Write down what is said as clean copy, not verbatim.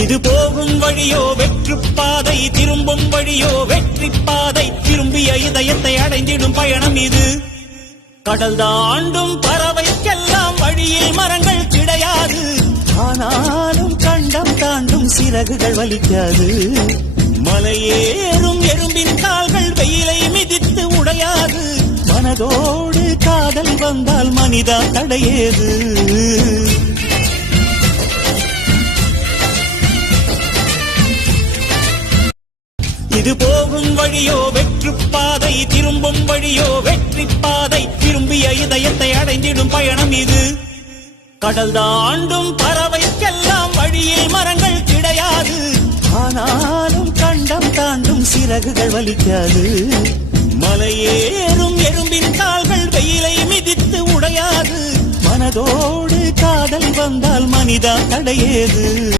இது போகும் வழியோ வெற்றுப் பாதை, திரும்பும் வழியோ வெற்றிப் பாதை. திரும்பிய இதயத்தை அடைந்திடும் பயணம் இது. கடல் தாண்டும் பறவைக்கெல்லாம் வழியில் மரங்கள் கிடையாது. ஆனாலும் கண்டம் தாண்டும் சிறகுகள் வலிக்காது. மலையேறும் எறும்பின் கால்கள் வெயிலை மிதித்து உடையாது. மனதோடு காதல் வந்தால் மனிதா தடையேது. இது போகும் வழியோ வெற்றுப் பாதை, திரும்பும் வழியோ வெற்றிப் பாதை. திரும்பிய இதயத்தை அடைந்திடும் பயணம் இது. கடல் தாண்டும் பறவைக்கெல்லாம் வழியில் மரங்கள் கிடையாது. ஆனாலும் கண்டம் தாண்டும் சிறகுகள் வலிக்காது. மலையேறும் எறும்பின் கால்கள் வெயிலை மிதித்து உடையாது. மனதோடு காதல் வந்தால் மனிதா தடையேது.